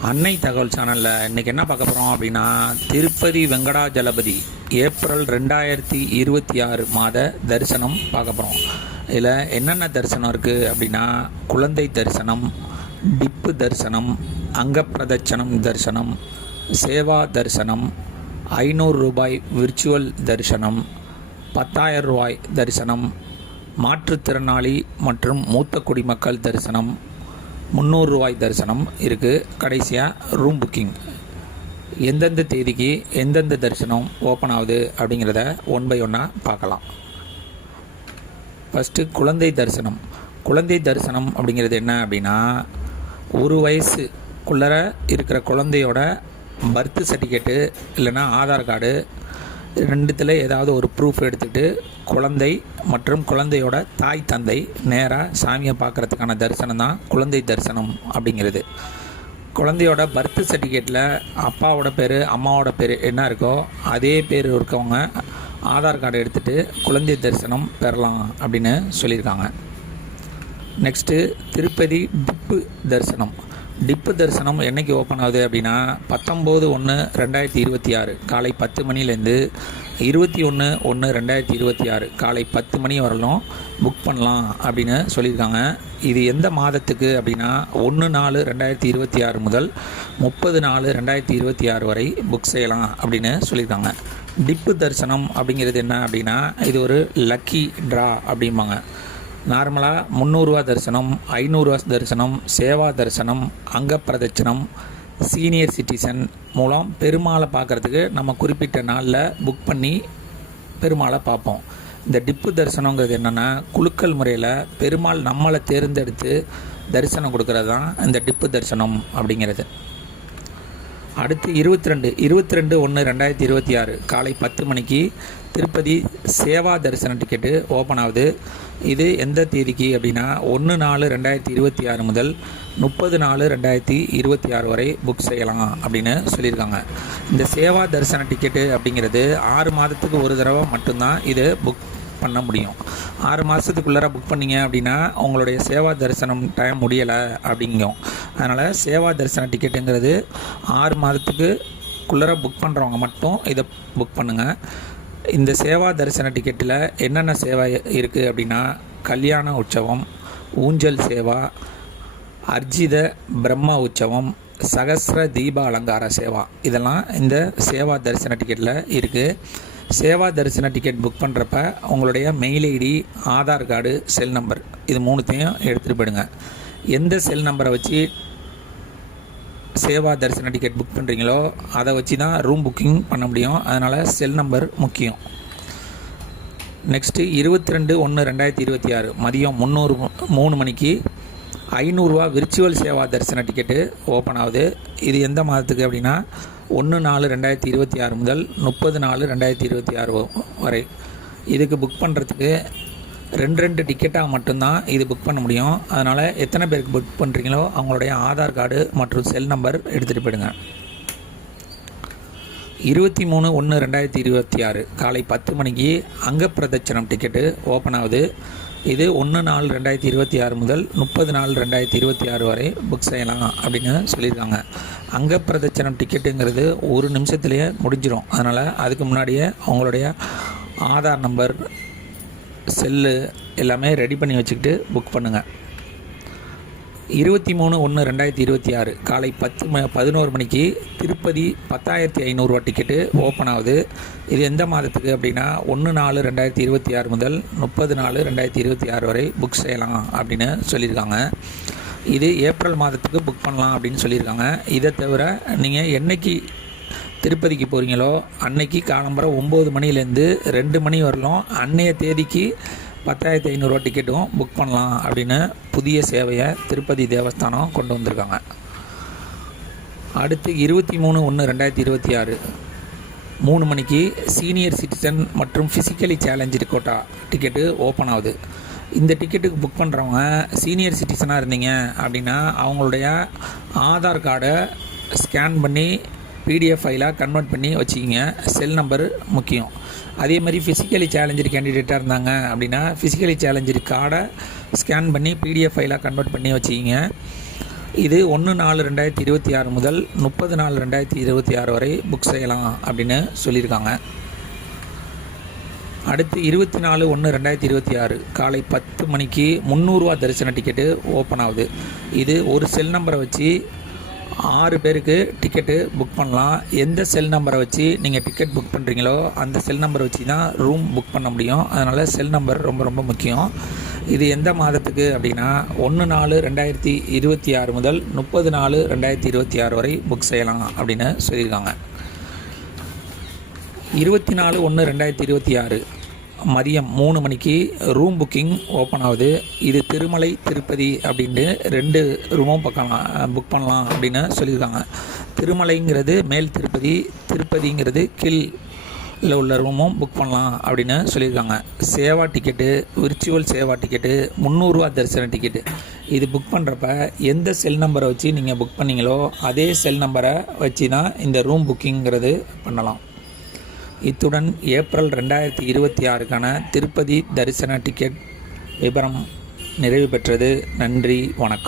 அன்னை தகவல் சேனலில் இன்றைக்கி என்ன பார்க்க போகிறோம் அப்படின்னா திருப்பதி வெங்கடாஜலபதி ஏப்ரல் ரெண்டாயிரத்தி இருபத்தி ஆறு மாத தரிசனம் பார்க்க போகிறோம் இதில் என்னென்ன தரிசனம் இருக்குது அப்படின்னா குழந்தை தரிசனம் டிப்பு தரிசனம் அங்கப்பிரதட்சணம் தரிசனம் சேவா தரிசனம் ஐநூறு ரூபாய் விர்ச்சுவல் தரிசனம் பத்தாயிரம் ரூபாய் தரிசனம் மாற்றுத்திறனாளி மற்றும் மூத்த குடிமக்கள் தரிசனம் முந்நூறு ரூபாய் தரிசனம் இருக்குது கடைசியாக ரூம் புக்கிங் எந்தெந்த தேதிக்கு எந்தெந்த தரிசனம் ஓப்பன் ஆகுது அப்படிங்கிறத ஒன் பை ஒன்னாக பார்க்கலாம். ஃபஸ்ட்டு குழந்தை தரிசனம். குழந்தை தரிசனம் அப்படிங்கிறது என்ன அப்படின்னா ஒரு வயசுக்குள்ளர இருக்கிற குழந்தையோட பர்த் சர்டிஃபிகேட்டு இல்லைன்னா ஆதார் கார்டு ரெண்டுத்தில் ஏதாவது ஒரு ப்ரூஃப் எடுத்துகிட்டு குழந்தை மற்றும் குழந்தையோட தாய் தந்தை நேராக சாமியை பார்க்குறதுக்கான தரிசனம் தான் குழந்தை தரிசனம் அப்படிங்கிறது. குழந்தையோட பர்த் சர்டிஃபிகேட்டில் அப்பாவோட பேர் அம்மாவோட பேர் என்ன இருக்கோ அதே பேர் இருக்கவங்க ஆதார் கார்டு எடுத்துகிட்டு குழந்தை தரிசனம் பெறலாம் அப்படின்னு சொல்லியிருக்காங்க. நெக்ஸ்ட்டு திருப்பதி டிப்பு தரிசனம். டிப்பு தரிசனம் என்னைக்கு ஓப்பன் ஆகுது அப்படின்னா பத்தொம்போது ஒன்று ரெண்டாயிரத்தி இருபத்தி ஆறு. காலை பத்து மணிலேருந்து இருபத்தி ஒன்று ஒன்று ரெண்டாயிரத்தி இருபத்தி ஆறு. காலை பத்து மணி வரலும் புக் பண்ணலாம் அப்படின்னு சொல்லியிருக்காங்க. இது எந்த மாதத்துக்கு அப்படின்னா ஒன்று நாலு ரெண்டாயிரத்தி இருபத்தி ஆறு முதல் முப்பது நாலு ரெண்டாயிரத்தி இருபத்தி ஆறு வரை புக் செய்யலாம் அப்படின்னு சொல்லியிருக்காங்க. டிப்பு தரிசனம் அப்படிங்கிறது என்ன அப்படின்னா இது ஒரு லக்கி ட்ரா அப்படிம்பாங்க. நார்மலாக முந்நூறுரூவா தரிசனம் ஐநூறுரூவா தரிசனம் சேவா தரிசனம் அங்கப்பிரதட்சணம் சீனியர் சிட்டிசன் மூலம் பெருமாளை பார்க்குறதுக்கு நம்ம குறிப்பிட்ட நாளில் புக் பண்ணி பெருமாளை பார்ப்போம். இந்த டிப்பு தரிசனங்கிறது என்னென்னா குலுக்கல் முறையில் பெருமாள் நம்மளை தேர்ந்தெடுத்து தரிசனம் கொடுக்கறது தான் இந்த டிப்பு தரிசனம் அப்படிங்கிறது. அடுத்து இருபத்தி ரெண்டு இருபத்தி ரெண்டு ஒன்று ரெண்டாயிரத்தி இருபத்தி ஆறு காலை பத்து மணிக்கு திருப்பதி சேவா தரிசன டிக்கெட்டு ஓப்பன் ஆகுது. இது எந்த தேதிக்கு அப்படின்னா ஒன்று நாலு ரெண்டாயிரத்தி இருபத்தி ஆறு முதல் முப்பது நாலு ரெண்டாயிரத்தி இருபத்தி ஆறு வரை புக் செய்யலாம் அப்படின்னு சொல்லியிருக்காங்க. இந்த சேவா தரிசன டிக்கெட்டு அப்படிங்கிறது ஆறு மாதத்துக்கு ஒரு தடவை மட்டும்தான் இது புக் பண்ண முடியும். ஆறு மாதத்துக்குள்ளார புக் பண்ணீங்க அப்படின்னா உங்களுடைய சேவா தரிசனம் டைம் முடியலை அப்படிங்கும். அதனால் சேவா தரிசன டிக்கெட்டுங்கிறது ஆறு மாதத்துக்கு குள்ளர புக் பண்ணுறவங்க மட்டும் இதை புக் பண்ணுங்கள் இந்த சேவா தரிசன டிக்கெட்டில் என்னென்ன சேவை இருக்குது அப்படின்னா கல்யாண உற்சவம் ஊஞ்சல் சேவா அர்ஜித பிரம்ம உற்சவம் சகசிர தீப அலங்கார சேவா. இதெல்லாம் இந்த சேவா தரிசன டிக்கெட்டில் இருக்குது. சேவா தரிசன டிக்கெட் புக் பண்ணுறப்ப உங்களுடைய mail ID Aadhaar card cell number இது மூணுத்தையும் எடுத்துகிட்டு போயிடுங்க. எந்த செல் நம்பரை வச்சு சேவா தரிசன டிக்கெட் புக் பண்ணுறீங்களோ அதை வச்சு தான் ரூம் புக்கிங் பண்ண முடியும். அதனால் செல் நம்பர் முக்கியம். நெக்ஸ்ட்டு இருபத்தி ரெண்டு ஒன்று ரெண்டாயிரத்தி இருபத்தி ஆறு மதியம் முந்நூறு மூணு மணிக்கு ஐநூறுரூவா விர்ச்சுவல் சேவா தரிசன டிக்கெட்டு ஓப்பன் ஆகுது. இது எந்த மாதத்துக்கு அப்படின்னா ஒன்று நாலு ரெண்டாயிரத்தி இருபத்தி ஆறு முதல் முப்பது நாலு ரெண்டாயிரத்தி இருபத்தி ஆறு வரை. இதுக்கு புக் பண்ணுறதுக்கு ரெண்டு ரெண்டு டிக்கெட்டாக மட்டும்தான் இது புக் பண்ண முடியும். அதனால் எத்தனை பேருக்கு புக் பண்ணுறீங்களோ அவங்களுடைய ஆதார் கார்டு மற்றும் செல் நம்பர் எடுத்துகிட்டு போயிடுங்க. இருபத்தி மூணு ஒன்று ரெண்டாயிரத்தி இருபத்தி ஆறு. காலை பத்து மணிக்கு அங்கப்பிரதட்சணம் டிக்கெட்டு ஓப்பன் ஆகுது. இது ஒன்று நாலு ரெண்டாயிரத்தி இருபத்தி ஆறு முதல் முப்பது நாலு ரெண்டாயிரத்தி இருபத்தி ஆறு வரை புக் செய்யலாம் அப்படின்னு சொல்லியிருக்காங்க. அங்கப்பிரதட்சணம் டிக்கெட்டுங்கிறது ஒரு நிமிஷத்துலேயே முடிஞ்சிடும் அதனால் அதுக்கு முன்னாடியே அவங்களுடைய ஆதார் நம்பர் செல்லு எல்லாமே ரெடி பண்ணி வச்சுக்கிட்டு புக் பண்ணுங்கள் இருபத்தி மூணு ஒன்று ரெண்டாயிரத்தி இருபத்தி ஆறு காலை பத்து ம பதினோரு மணிக்கு திருப்பதி பத்தாயிரத்தி ஐநூறுரூவா டிக்கெட்டு ஓப்பன் ஆகுது. இது எந்த மாதத்துக்கு அப்படின்னா ஒன்று நாலு ரெண்டாயிரத்தி இருபத்தி ஆறு முதல் முப்பது நாலு ரெண்டாயிரத்தி இருபத்தி ஆறு வரை புக் செய்யலாம் அப்படின்னு சொல்லியிருக்காங்க. இது ஏப்ரல் மாதத்துக்கு புக் பண்ணலாம் அப்படின்னு சொல்லியிருக்காங்க. இதை தவிர நீங்கள் என்னைக்கு திருப்பதிக்கு போகிறீங்களோ அன்னைக்கு காலம்பரம் ஒம்பது மணிலேருந்து ரெண்டு மணி வரலாம் அன்னைய தேதிக்கு பத்தாயிரத்தி ஐநூறுரூவா டிக்கெட்டும் புக் பண்ணலாம் அப்படின்னு புதிய சேவையை திருப்பதி தேவஸ்தானம் கொண்டு வந்திருக்காங்க. அடுத்து இருபத்தி மூணு ஒன்று ரெண்டாயிரத்தி இருபத்தி ஆறு. மூணு மணிக்கு சீனியர் சிட்டிசன் மற்றும் physically challenge quota ticket open ஆகுது. இந்த டிக்கெட்டுக்கு புக் பண்ணுறவங்க சீனியர் சிட்டிசனாக இருந்தீங்க அப்படின்னா அவங்களுடைய ஆதார் கார்டை ஸ்கேன் பண்ணி பிடிஎஃப் ஃபைலாக கன்வெர்ட் பண்ணி வச்சுக்கிங்க. செல் நம்பர் முக்கியம். அதே மாதிரி ஃபிசிக்கலி சேலஞ்சர் கேண்டிடேட்டாக இருந்தாங்க அப்படின்னா ஃபிசிக்கலி சேலஞ்சர் கார்டை ஸ்கேன் பண்ணி பிடிஎஃப் ஃபைலாக கன்வெர்ட் பண்ணி வச்சுக்கிங்க. இது ஒன்று நாலு ரெண்டாயிரத்தி இருபத்தி ஆறு முதல் முப்பது நாலு ரெண்டாயிரத்தி இருபத்தி ஆறு வரை புக் செய்யலாம் அப்படின்னு சொல்லியிருக்காங்க. அடுத்து இருபத்தி நாலு ஒன்று ரெண்டாயிரத்தி இருபத்தி ஆறு காலை பத்து மணிக்கு முந்நூறுரூவா தரிசன டிக்கெட்டு ஓப்பன் ஆகுது. இது ஒரு செல் நம்பரை வச்சு ஆறு பேருக்கு டிக்கெட்டு புக் பண்ணலாம். எந்த செல் நம்பரை வச்சு நீங்கள் டிக்கெட் புக் பண்ணுறீங்களோ அந்த செல் நம்பரை வச்சு தான் ரூம் புக் பண்ண முடியும். அதனால் செல் நம்பர் ரொம்ப ரொம்ப முக்கியம். இது எந்த மாதத்துக்கு அப்படின்னா ஒன்று நாலு ரெண்டாயிரத்தி இருபத்தி ஆறு முதல் முப்பது நாலு ரெண்டாயிரத்தி இருபத்தி ஆறு வரை புக் செய்யலாம் அப்படின்னு சொல்லியிருக்காங்க. இருபத்தி நாலு ஒன்று ரெண்டாயிரத்தி இருபத்தி ஆறு. மதியம் மூணு மணிக்கு ரூம் புக்கிங் ஓப்பன் ஆகுது. இது திருமலை திருப்பதி அப்படின்ட்டு ரெண்டு ரூமும் பக்கலாம் புக் பண்ணலாம் அப்படின்னு சொல்லியிருக்காங்க. திருமலைங்கிறது மேல் திருப்பதி திருப்பதிங்கிறது கீழ் உள்ள ரூமும் புக் பண்ணலாம் அப்படின்னு சொல்லியிருக்காங்க. Seva ticket virtual Seva ticket முந்நூறுரூவா தரிசன டிக்கெட்டு இது புக் பண்ணுறப்ப எந்த செல் நம்பரை வச்சு நீங்கள் புக் பண்ணீங்களோ அதே செல் நம்பரை வச்சு தான் இந்த ரூம் புக்கிங்கிறது பண்ணலாம். இத்துடன் ஏப்ரல் ரெண்டாயிரத்தி இருபத்தி ஆறுக்கான திருப்பதி தரிசன டிக்கெட் விபரம் நிறைவு பெற்றது. நன்றி வணக்கம்.